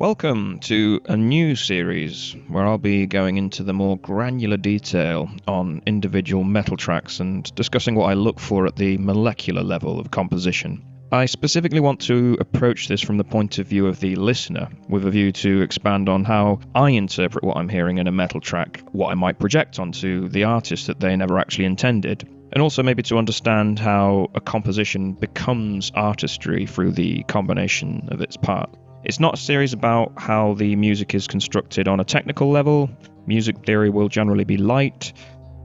Welcome to a new series where I'll be going into the more granular detail on individual metal tracks and discussing what I look for at the molecular level of composition. I specifically want to approach this from the point of view of the listener, with a view to expand on how I interpret what I'm hearing in a metal track, what I might project onto the artist that they never actually intended, and also maybe to understand how a composition becomes artistry through the combination of its parts. It's not a series about how the music is constructed on a technical level. Music theory will generally be light.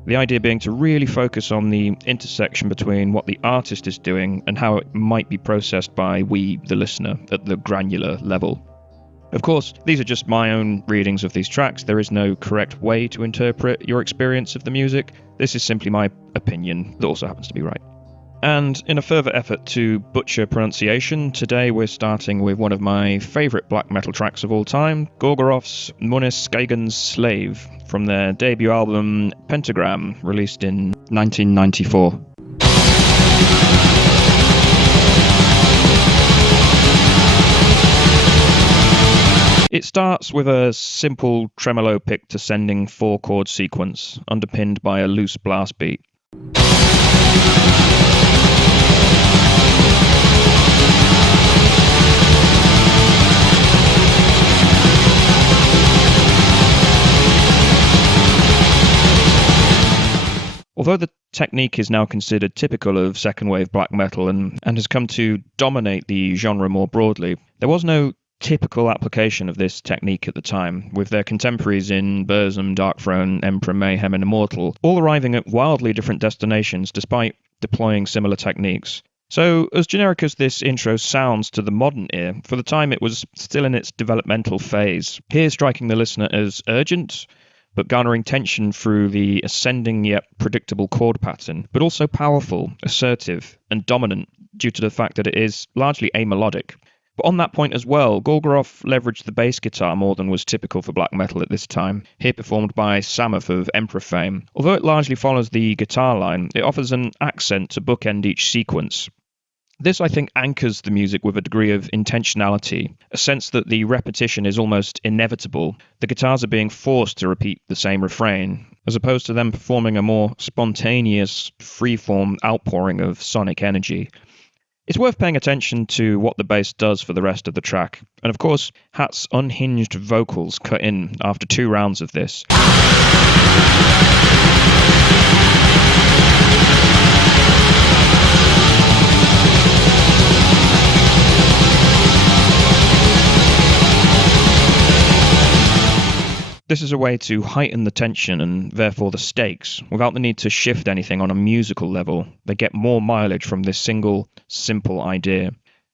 The idea being to really focus on the intersection between what the artist is doing and how it might be processed by we, the listener, at the granular level. Of course, these are just my own readings of these tracks. There is no correct way to interpret your experience of the music. This is simply my opinion that also happens to be right. And in a further effort to butcher pronunciation, today we're starting with one of my favourite black metal tracks of all time, Gorgoroth's Måneskyggens Slave, from their debut album Pentagram, released in 1994. It starts with a simple tremolo picked ascending 4-chord sequence, underpinned by a loose blast beat. Although the technique is now considered typical of second-wave black metal and has come to dominate the genre more broadly, there was no typical application of this technique at the time, with their contemporaries in Burzum, Darkthrone, Emperor Mayhem and Immortal all arriving at wildly different destinations despite deploying similar techniques. So, as generic as this intro sounds to the modern ear, for the time it was still in its developmental phase. Here striking the listener as urgent, but garnering tension through the ascending yet predictable chord pattern, but also powerful, assertive, and dominant due to the fact that it is largely amelodic. But on that point as well, Gorgoroth leveraged the bass guitar more than was typical for black metal at this time, here performed by Samuth of Emperor fame. Although it largely follows the guitar line, it offers an accent to bookend each sequence. This, I think, anchors the music with a degree of intentionality, a sense that the repetition is almost inevitable. The guitars are being forced to repeat the same refrain, as opposed to them performing a more spontaneous, free-form outpouring of sonic energy. It's worth paying attention to what the bass does for the rest of the track, and of course, Hat's unhinged vocals cut in after 2 rounds of this. This is a way to heighten the tension and therefore the stakes, without the need to shift anything on a musical level. They get more mileage from this single, simple idea.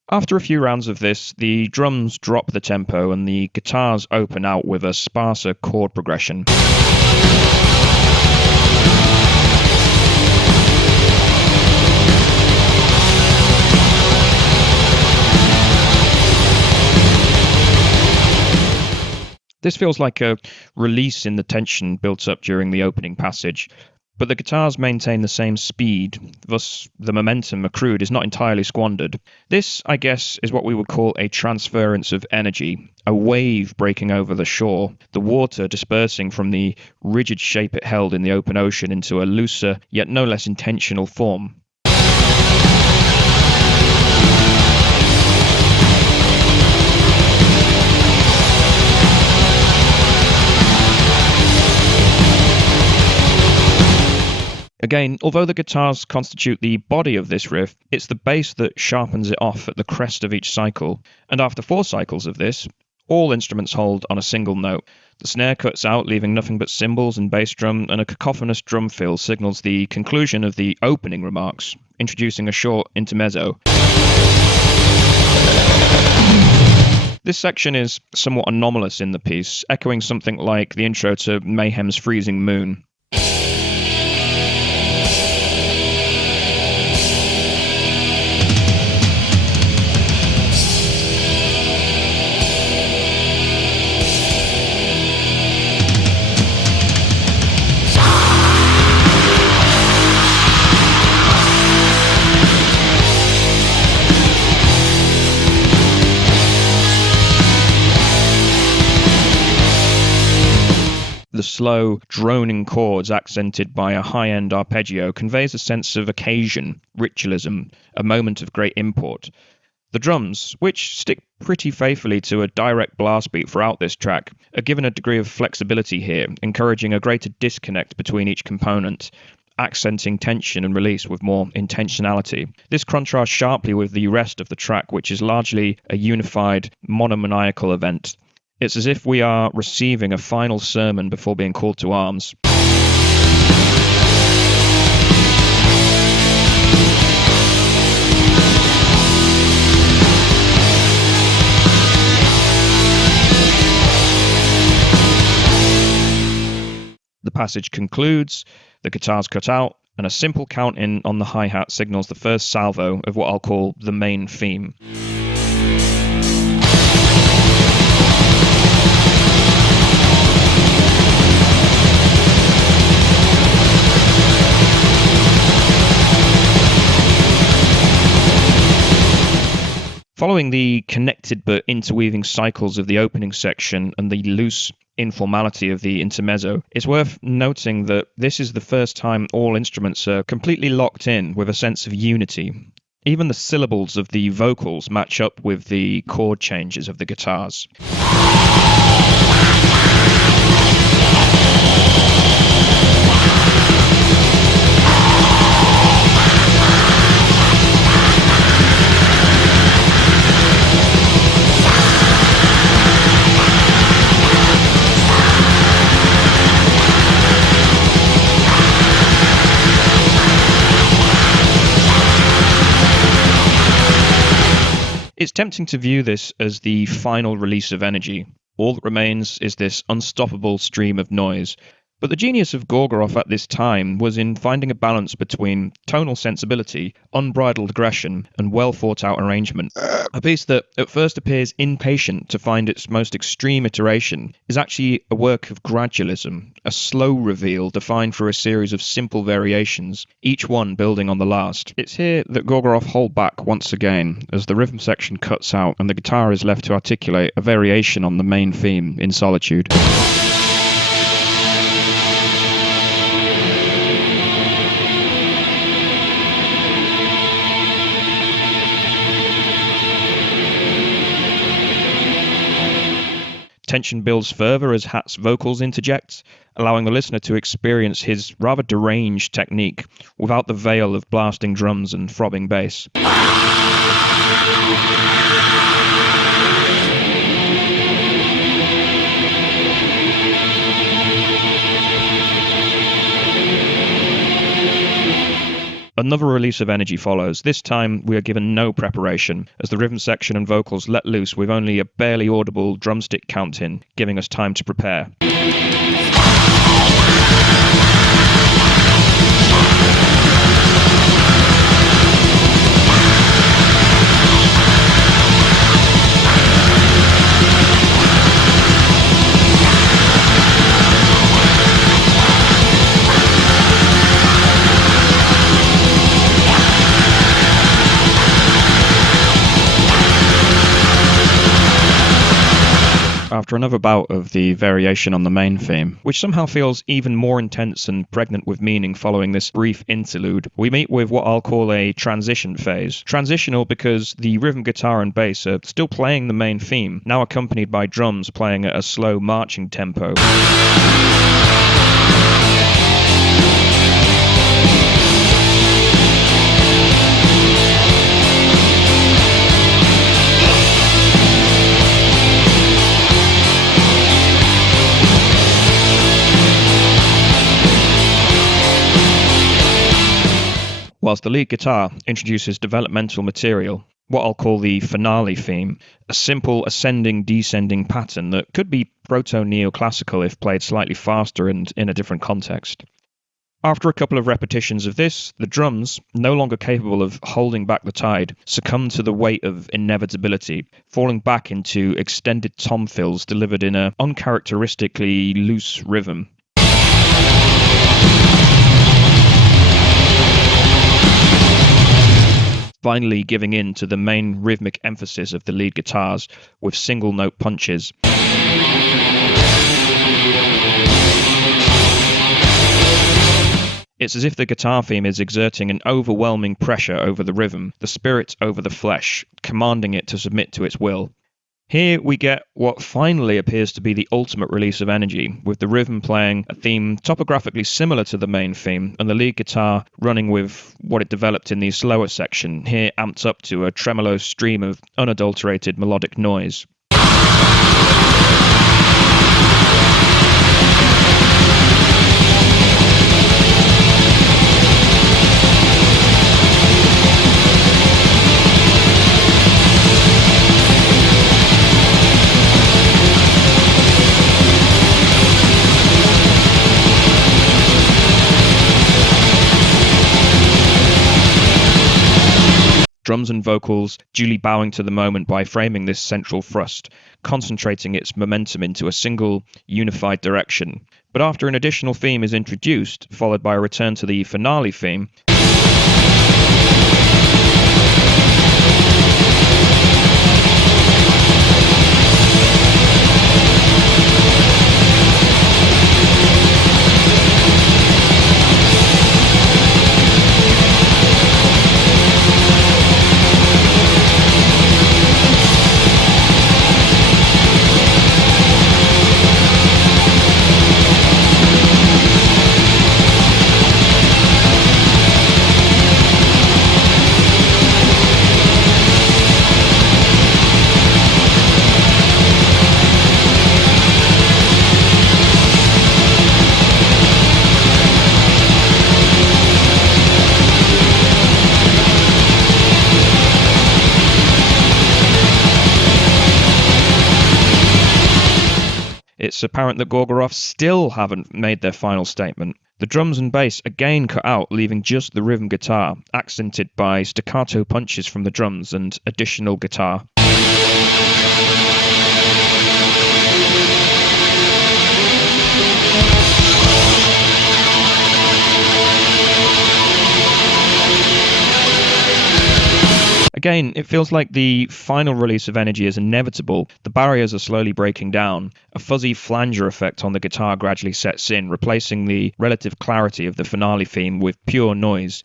After a few rounds of this, the drums drop the tempo and the guitars open out with a sparser chord progression. This feels like a release in the tension built up during the opening passage, but the guitars maintain the same speed, thus the momentum accrued is not entirely squandered. This, I guess, is what we would call a transference of energy, a wave breaking over the shore, the water dispersing from the rigid shape it held in the open ocean into a looser, yet no less intentional form. Again, although the guitars constitute the body of this riff, it's the bass that sharpens it off at the crest of each cycle, and after 4 cycles of this, all instruments hold on a single note. The snare cuts out, leaving nothing but cymbals and bass drum, and a cacophonous drum fill signals the conclusion of the opening remarks, introducing a short intermezzo. This section is somewhat anomalous in the piece, echoing something like the intro to Mayhem's Freezing Moon. slow, droning chords accented by a high-end arpeggio conveys a sense of occasion, ritualism, a moment of great import. The drums, which stick pretty faithfully to a direct blast beat throughout this track, are given a degree of flexibility here, encouraging a greater disconnect between each component, accenting tension and release with more intentionality. This contrasts sharply with the rest of the track, which is largely a unified, monomaniacal event. It's as if we are receiving a final sermon before being called to arms. The passage concludes, the guitar's cut out, and a simple count-in on the hi-hat signals the first salvo of what I'll call the main theme. Following the connected but interweaving cycles of the opening section and the loose informality of the intermezzo, it's worth noting that this is the first time all instruments are completely locked in with a sense of unity. Even the syllables of the vocals match up with the chord changes of the guitars. It's tempting to view this as the final release of energy. All that remains is this unstoppable stream of noise. But the genius of Gorgoroth at this time was in finding a balance between tonal sensibility, unbridled aggression, and well-thought-out arrangement. A piece that at first appears impatient to find its most extreme iteration is actually a work of gradualism, a slow reveal defined through a series of simple variations, each one building on the last. It's here that Gorgoroth hold back once again, as the rhythm section cuts out and the guitar is left to articulate a variation on the main theme in solitude. Tension builds further as Hat's vocals interject, allowing the listener to experience his rather deranged technique without the veil of blasting drums and throbbing bass. Another release of energy follows. This time we are given no preparation, as the rhythm section and vocals let loose with only a barely audible drumstick count-in, giving us time to prepare. After another bout of the variation on the main theme, which somehow feels even more intense and pregnant with meaning following this brief interlude, we meet with what I'll call a transition phase. Transitional because the rhythm guitar and bass are still playing the main theme, now accompanied by drums playing at a slow marching tempo. Whilst the lead guitar introduces developmental material, what I'll call the finale theme, a simple ascending-descending pattern that could be proto-neoclassical if played slightly faster and in a different context. After a couple of repetitions of this, the drums, no longer capable of holding back the tide, succumb to the weight of inevitability, falling back into extended tom fills delivered in an uncharacteristically loose rhythm. Finally giving in to the main rhythmic emphasis of the lead guitars with single note punches. It's as if the guitar theme is exerting an overwhelming pressure over the rhythm, the spirit over the flesh, commanding it to submit to its will. Here we get what finally appears to be the ultimate release of energy, with the rhythm playing a theme topographically similar to the main theme, and the lead guitar running with what it developed in the slower section, here amped up to a tremolo stream of unadulterated melodic noise. Drums and vocals duly bowing to the moment by framing this central thrust, concentrating its momentum into a single, unified direction. But after an additional theme is introduced, followed by a return to the finale theme, it's apparent that Gorgoroth still haven't made their final statement. The drums and bass again cut out, leaving just the rhythm guitar, accented by staccato punches from the drums and additional guitar. Again, it feels like the final release of energy is inevitable. The barriers are slowly breaking down. A fuzzy flanger effect on the guitar gradually sets in, replacing the relative clarity of the finale theme with pure noise.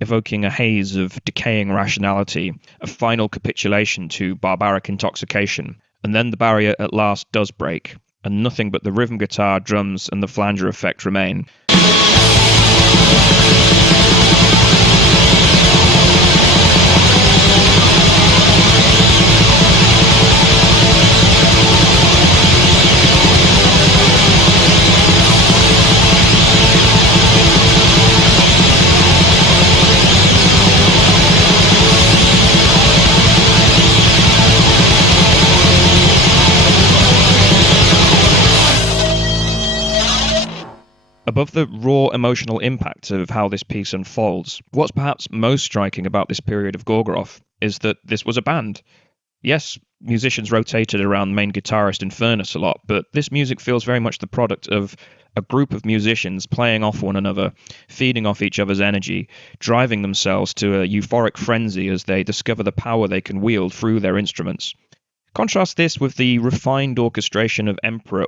Evoking a haze of decaying rationality, a final capitulation to barbaric intoxication. And then the barrier at last does break, and nothing but the rhythm guitar, drums, and the flanger effect remain. Above the raw emotional impact of how this piece unfolds, what's perhaps most striking about this period of Gorgoroth is that this was a band. Yes, musicians rotated around main guitarist Infernus a lot, but this music feels very much the product of a group of musicians playing off one another, feeding off each other's energy, driving themselves to a euphoric frenzy as they discover the power they can wield through their instruments. Contrast this with the refined orchestration of Emperor,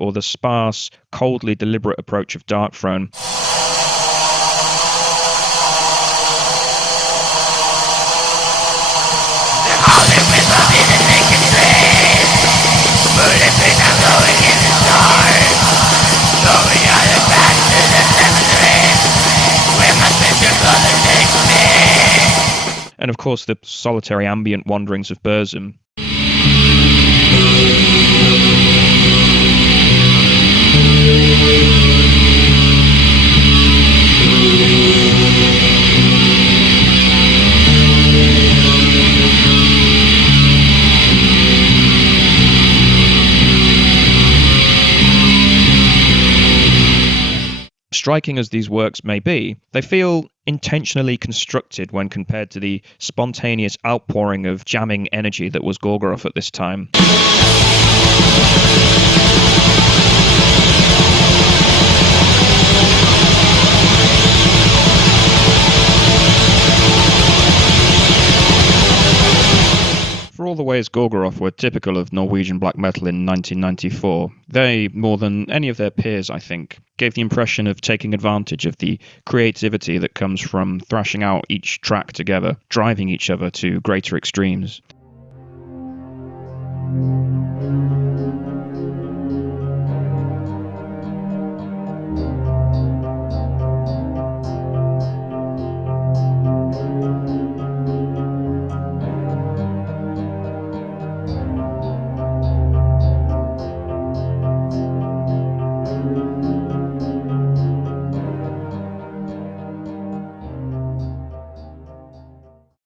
or the sparse, coldly deliberate approach of Darkthrone. And of course the solitary ambient wanderings of Burzum. striking as these works may be, they feel intentionally constructed when compared to the spontaneous outpouring of jamming energy that was Gorgoroth at this time. For all the ways Gorgoroth were typical of Norwegian black metal in 1994, they, more than any of their peers, I think, gave the impression of taking advantage of the creativity that comes from thrashing out each track together, driving each other to greater extremes.